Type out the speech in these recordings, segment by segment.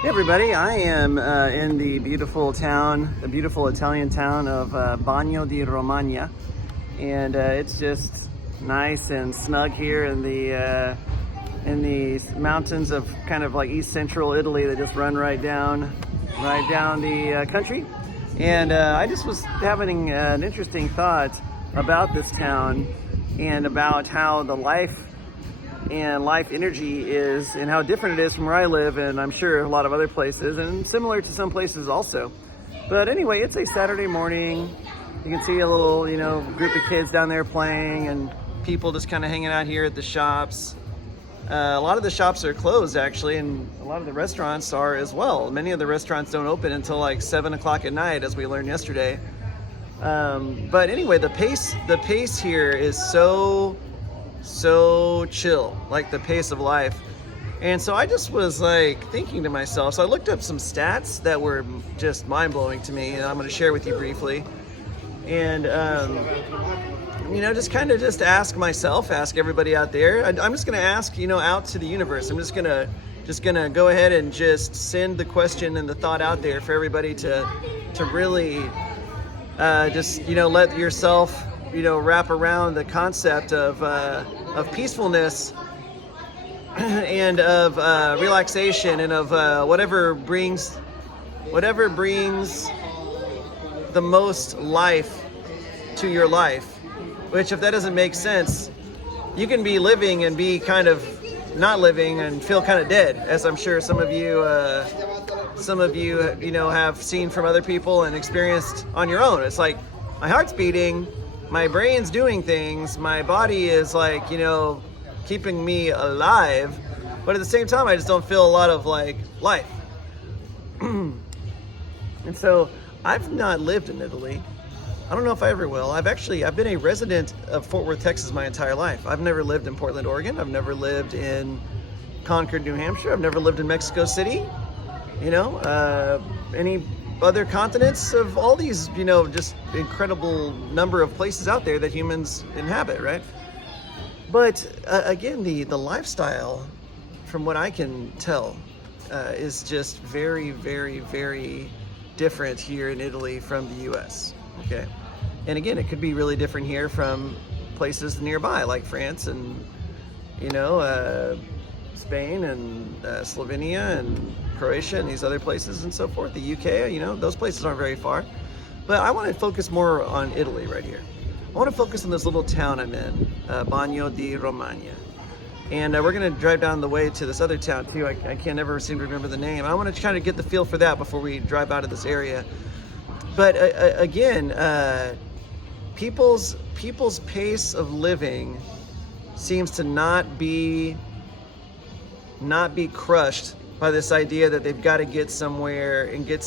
Hey everybody, I am in the beautiful Italian town of Bagno di Romagna, and it's just nice and snug here in the mountains of kind of like East Central Italy that just run right down the country. And I just was having an interesting thought about this town and about how the life energy is and how different it is from where I live, and I'm sure a lot of other places, and similar to some places also. But anyway, it's a Saturday morning. You can see a little, group of kids down there playing, and people just kind of hanging out here at the shops. A lot of the shops are closed actually, and a lot of the restaurants are as well. Many of the restaurants don't open until like 7 o'clock at night, as we learned yesterday. But anyway, the pace here is so chill, like the pace of life. And so I just was like thinking to myself, so I looked up some stats that were just mind-blowing to me, and I'm going to share with you briefly. And just ask myself, ask everybody out there. I'm just going to ask, out to the universe. I'm just gonna go ahead and just send the question and the thought out there for everybody to really let yourself wrap around the concept of peacefulness and of relaxation and of whatever brings the most life to your life. Which, if that doesn't make sense, you can be living and be kind of not living and feel kind of dead, as I'm sure some of you have seen from other people and experienced on your own. It's like my heart's beating, my brain's doing things, my body is like, keeping me alive, but at the same time, I just don't feel a lot of like life. And so I've not lived in Italy. I don't know if I ever will. I've been a resident of Fort Worth, Texas my entire life. I've never lived in Portland, Oregon. I've never lived in Concord, New Hampshire. I've never lived in Mexico City. Any other continents of all these, just incredible number of places out there that humans inhabit, right? But again, the lifestyle, from what I can tell, is just very, very, very different here in Italy from the U.S., okay? And again, it could be really different here from places nearby, like France and, Spain and Slovenia and Croatia and these other places and so forth. The UK, those places aren't very far. But I want to focus more on Italy right here. I want to focus on this little town I'm in, Bagno di Romagna. And we're going to drive down the way to this other town too. I can't never seem to remember the name. I want to kind of get the feel for that before we drive out of this area. But again, people's pace of living seems to not be crushed by this idea that they've got to get somewhere and get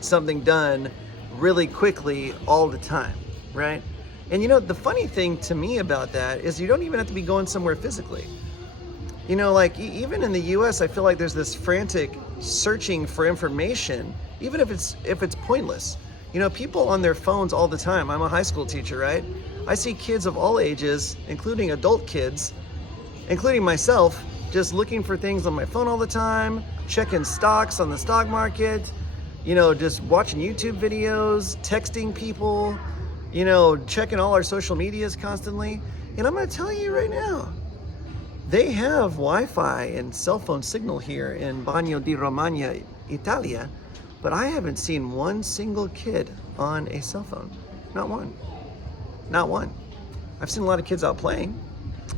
something done really quickly all the time, right? And the funny thing to me about that is you don't even have to be going somewhere physically. Even in the US, I feel like there's this frantic searching for information, even if it's pointless. People on their phones all the time. I'm a high school teacher, right? I see kids of all ages, including adult kids, including myself, just looking for things on my phone all the time, checking stocks on the stock market, just watching YouTube videos, texting people, checking all our social medias constantly. And I'm going to tell you right now, they have Wi-Fi and cell phone signal here in Bagno di Romagna, Italia, but I haven't seen one single kid on a cell phone. Not one. Not one. I've seen a lot of kids out playing,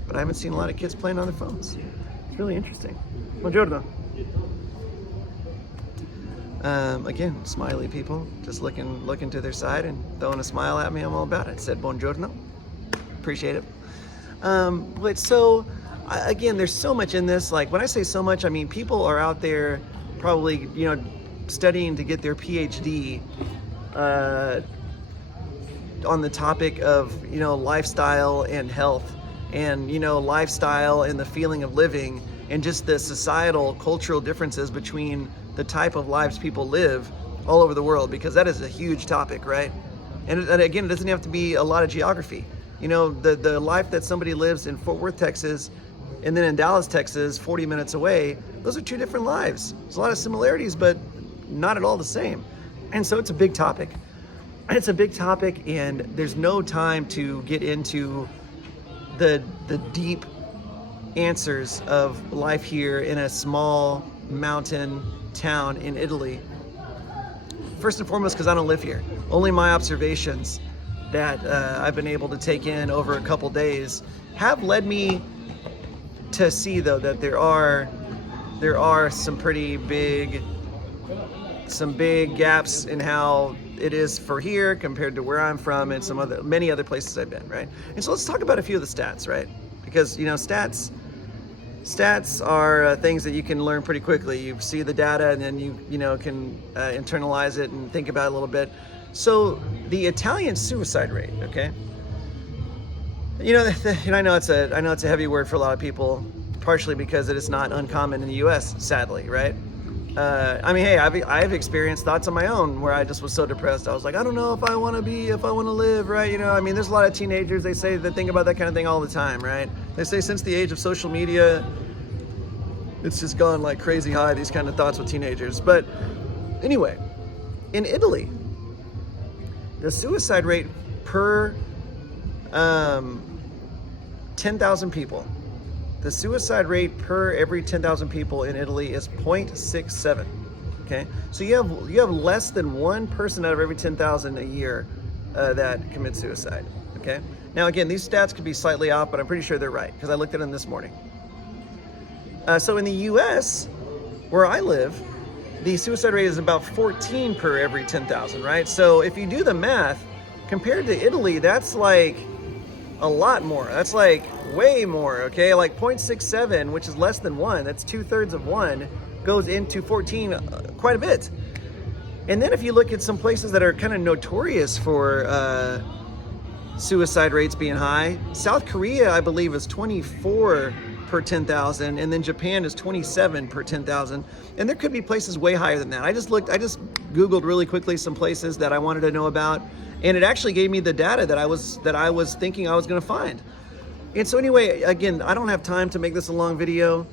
but I haven't seen a lot of kids playing on their phones. It's really interesting. Buongiorno. Again, smiley people, just looking to their side and throwing a smile at me. I'm all about it. Said buongiorno. Appreciate it. But so, again, there's so much in this. Like when I say so much, I mean people are out there probably, studying to get their PhD on the topic of, lifestyle and health and, lifestyle and the feeling of living and just the societal, cultural differences between the type of lives people live all over the world, because that is a huge topic, right? And again, it doesn't have to be a lot of geography. The life that somebody lives in Fort Worth, Texas and then in Dallas, Texas, 40 minutes away, those are two different lives. There's a lot of similarities, but not at all the same. And so it's a big topic. It's a big topic, and there's no time to get into the deep answers of life here in a small mountain town in Italy. First and foremost, because I don't live here. Only my observations that I've been able to take in over a couple days have led me to see, though, that there are some pretty big gaps in how it is for here compared to where I'm from and many other places I've been, right? And so let's talk about a few of the stats, right? Because, stats are things that you can learn pretty quickly. You see the data, and then you can internalize it and think about it a little bit. So the Italian suicide rate, okay? I know it's a heavy word for a lot of people, partially because it is not uncommon in the U.S., sadly, right? Hey, I've experienced thoughts of my own where I just was so depressed. I was like, I don't know if I want to live, right? There's a lot of teenagers, they say that think about that kind of thing all the time, right? They say since the age of social media, it's just gone like crazy high, these kind of thoughts with teenagers. But anyway, in Italy, the suicide rate per 10,000 people, the suicide rate per every 10,000 people in Italy is 0.67. Okay, so you have less than one person out of every 10,000 a year that commits suicide. Okay, now again, these stats could be slightly off, but I'm pretty sure they're right because I looked at them this morning. So in the U.S., where I live, the suicide rate is about 14 per every 10,000. Right? So if you do the math, compared to Italy, that's like a lot more. That's like way more, okay? Like 0.67, which is less than one, that's 2/3 of one, goes into 14 quite a bit. And then if you look at some places that are kind of notorious for suicide rates being high, South Korea, I believe, is 24 per 10,000, and then Japan is 27 per 10,000. And there could be places way higher than that. I just Googled really quickly some places that I wanted to know about, and it actually gave me the data that I was thinking I was going to find. And so anyway, again, I don't have time to make this a long video,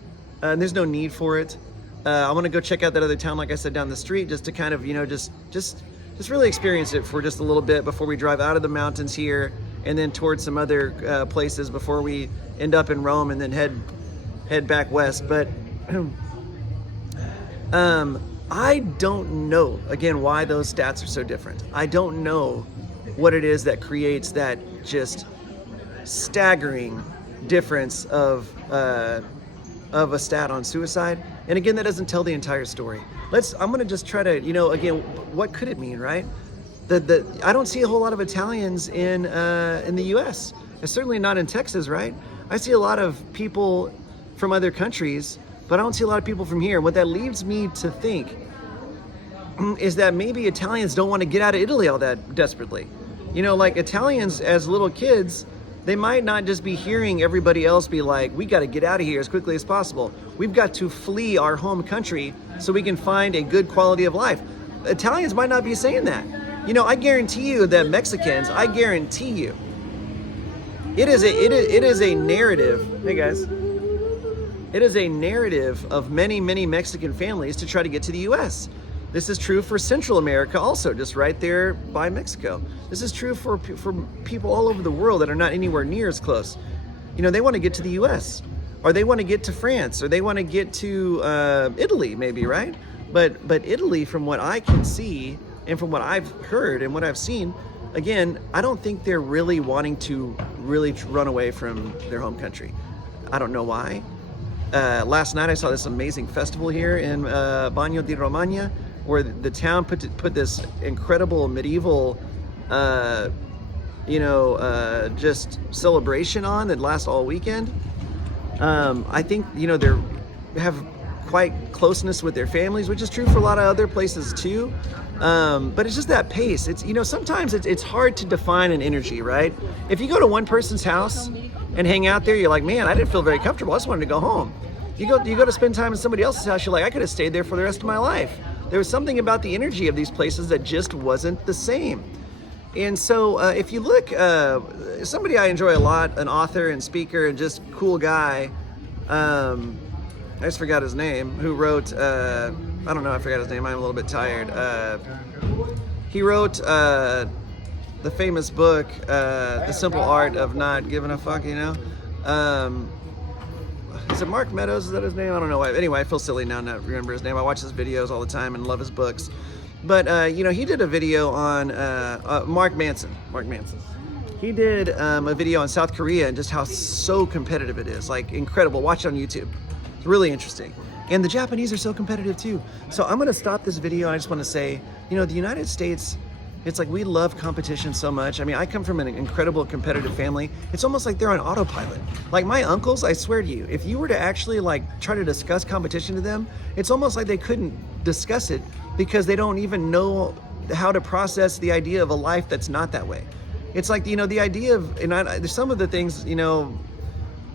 and there's no need for it. I want to go check out that other town, like I said, down the street, just to kind of, just really experience it for just a little bit before we drive out of the mountains here and then towards some other places before we end up in Rome and then head back west. But I don't know, again, why those stats are so different. I don't know what it is that creates that just staggering difference of a stat on suicide. And again, that doesn't tell the entire story. I'm going to just try to, again, what could it mean, right? I don't see a whole lot of Italians in the U.S. It's certainly not in Texas, right? I see a lot of people from other countries, but I don't see a lot of people from here. What that leads me to think is that maybe Italians don't want to get out of Italy all that desperately. Like Italians as little kids, they might not just be hearing everybody else be like, we got to get out of here as quickly as possible. We've got to flee our home country so we can find a good quality of life. Italians might not be saying that. I guarantee you that Mexicans, it is a narrative. Hey guys. It is a narrative of many, many Mexican families to try to get to the U.S. This is true for Central America also, just right there by Mexico. This is true for people all over the world that are not anywhere near as close. They want to get to the U.S. or they want to get to France or they want to get to Italy maybe, right? But Italy, from what I can see and from what I've heard and what I've seen, again, I don't think they're really wanting to really run away from their home country. I don't know why. Last night I saw this amazing festival here in Bagno di Romagna, where the town put this incredible medieval, just celebration on that lasts all weekend. I think they have quite closeness with their families, which is true for a lot of other places too. But it's just that pace. It's sometimes it's hard to define an energy, right? If you go to one person's house and hang out there, you're like, man, I didn't feel very comfortable. I just wanted to go home. You go to spend time in somebody else's house, you're like, I could have stayed there for the rest of my life. There was something about the energy of these places that just wasn't the same. And so if you look, somebody I enjoy a lot, an author and speaker and just cool guy, I just forgot his name, who wrote, I don't know, I forgot his name, I'm a little bit tired. He wrote the famous book, The Simple Art of Not Giving a Fuck, you know? Is it Mark Meadows? Is that his name? I don't know. Anyway, I feel silly now not remember his name. I watch his videos all the time and love his books. But, you know, he did a video on Mark Manson. He did a video on South Korea and just how so competitive it is. Like, incredible. Watch it on YouTube. It's really interesting. And the Japanese are so competitive too. So I'm gonna stop this video. I just wanna say, you know, the United States, it's like we love competition so much. I mean, I come from an incredible competitive family. It's almost like they're on autopilot. Like my uncles, I swear to you, if you were to actually like try to discuss competition to them, it's almost like they couldn't discuss it because they don't even know how to process the idea of a life that's not that way. It's like, you know, the idea of, and there's some of the things, you know,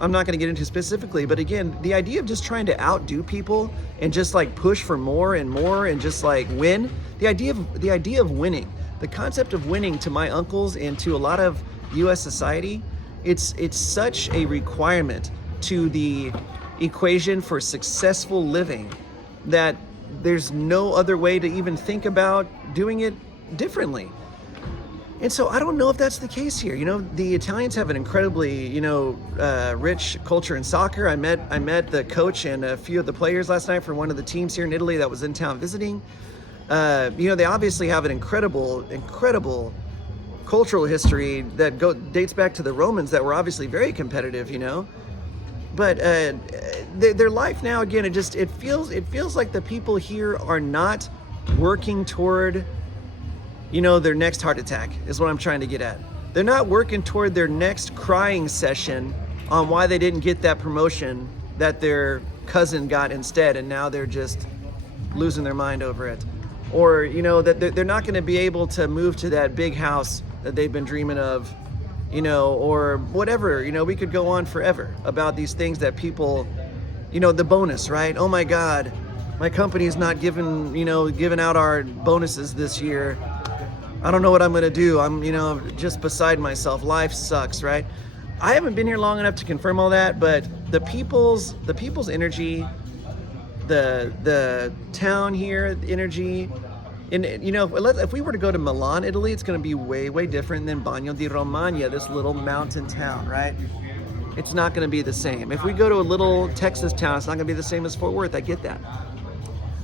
I'm not going to get into specifically, but again, the idea of just trying to outdo people and just like push for more and just like win, the idea of winning, the concept of winning to my uncles and to a lot of US society, it's such a requirement to the equation for successful living that there's no other way to even think about doing it differently. And so I don't know if that's the case here. You know, the Italians have an incredibly, you know, rich culture in soccer. I met the coach and a few of the players last night for one of the teams here in Italy that was in town visiting. You know, they obviously have an incredible cultural history that dates back to the Romans that were obviously very competitive, you know. But their life now, again, it feels like the people here are not working toward, you know, their next heart attack is what I'm trying to get at. They're not working toward their next crying session on why they didn't get that promotion that their cousin got instead, and now they're just losing their mind over it. Or, you know, that they're not going to be able to move to that big house that they've been dreaming of, you know, or whatever. You know, we could go on forever about these things that people, you know, the bonus, right? Oh my God, my company's not giving out our bonuses this year. I don't know what I'm going to do. I'm, you know, just beside myself. Life sucks, right? I haven't been here long enough to confirm all that, but the people's energy, the town here, the energy, and you know, if we were to go to Milan, Italy, it's going to be way different than Bagno di Romagna, this little mountain town, right? It's not going to be the same. If we go to a little Texas town, it's not going to be the same as Fort Worth. I get that.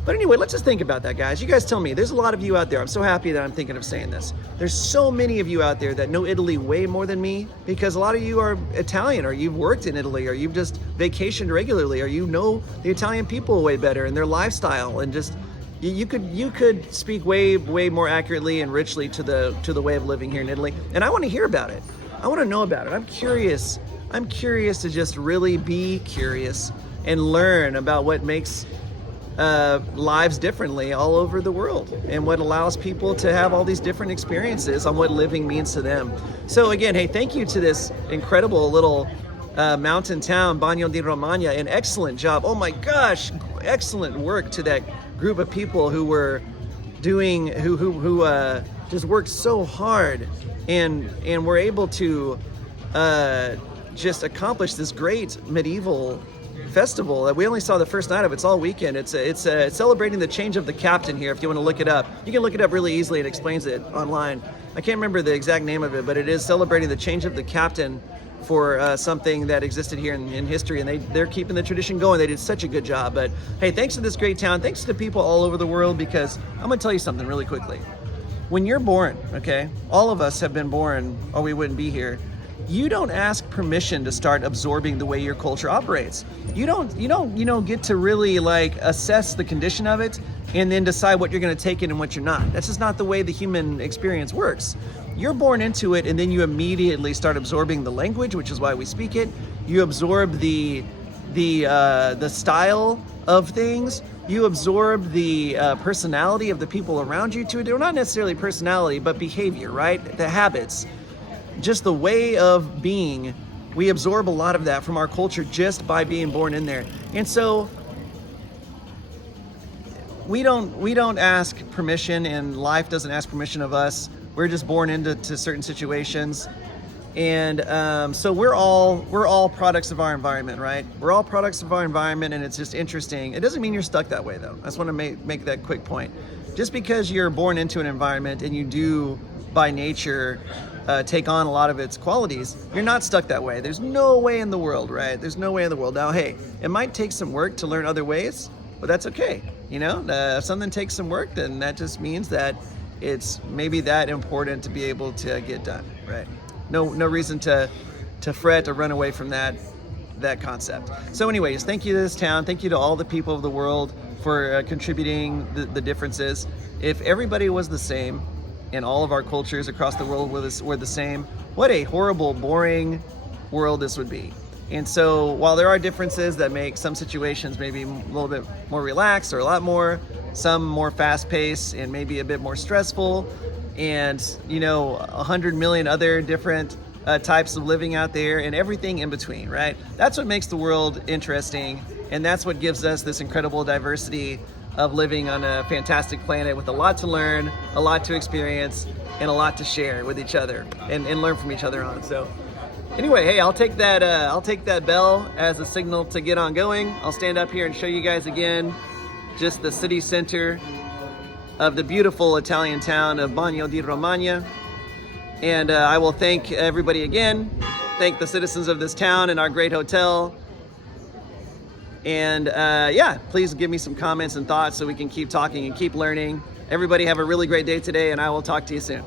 But anyway, let's just think about that, guys. You guys tell me. There's a lot of you out there. I'm so happy that I'm thinking of saying this. There's so many of you out there that know Italy way more than me, because a lot of you are Italian, or you've worked in Italy, or you've just vacationed regularly, or you know the Italian people way better and their lifestyle, and just you could speak way more accurately and richly to the way of living here in Italy. And I want to hear about it. I want to know about it. I'm curious to just really be curious and learn about what makes lives differently all over the world, and what allows people to have all these different experiences on what living means to them. So again, hey, thank you to this incredible little mountain town, Bagno di Romagna, an excellent job. Oh my gosh, excellent work to that group of people who were doing, who just worked so hard and were able to just accomplish this great medieval festival that we only saw the first night of. It's all weekend. It's celebrating the change of the captain here. If you want to look it up, you can look it up really easily. It explains it online. I can't remember the exact name of it, but it is celebrating the change of the captain for something that existed here in history, and they're keeping the tradition going. They did such a good job. But hey, thanks to this great town, thanks to people all over the world, because I'm gonna tell you something really quickly. When you're born, okay, all of us have been born or we wouldn't be here. You don't ask permission to start absorbing the way your culture operates. You don't get to really like assess the condition of it and then decide what you're going to take in and what you're not. That's just not the way the human experience works. You're born into it, and then you immediately start absorbing the language, which is why we speak it. You absorb the style of things. You absorb the personality of the people around you to it. Or not necessarily personality, but behavior, right? The habits. Just the way of being, we absorb a lot of that from our culture just by being born in there. And so we don't ask permission, and life doesn't ask permission of us. We're just born into certain situations. And so we're all products of our environment, right? We're all products of our environment, and it's just interesting. It doesn't mean you're stuck that way, though. I just want to make that quick point. Just because you're born into an environment and you do, by nature, take on a lot of its qualities, you're not stuck that way. There's no way in the world, right? There's no way in the world. Now, hey, it might take some work to learn other ways, but that's okay. You know, if something takes some work, then that just means that it's maybe that important to be able to get done, right? No reason to fret or run away from that concept. So anyways, thank you to this town. Thank you to all the people of the world for contributing the differences. If everybody was the same and all of our cultures across the world were the same, what a horrible, boring world this would be. And so while there are differences that make some situations maybe a little bit more relaxed or a lot more, some more fast-paced and maybe a bit more stressful, and 100 million other different types of living out there and everything in between, right? That's what makes the world interesting, and that's what gives us this incredible diversity of living on a fantastic planet with a lot to learn, a lot to experience, and a lot to share with each other and learn from each other on. So anyway, hey, I'll take that bell as a signal to get on going. I'll stand up here and show you guys again just the city center of the beautiful Italian town of Bagno di Romagna. And I will thank everybody again, thank the citizens of this town and our great hotel. And yeah, please give me some comments and thoughts so we can keep talking and keep learning. Everybody have a really great day today, and I will talk to you soon.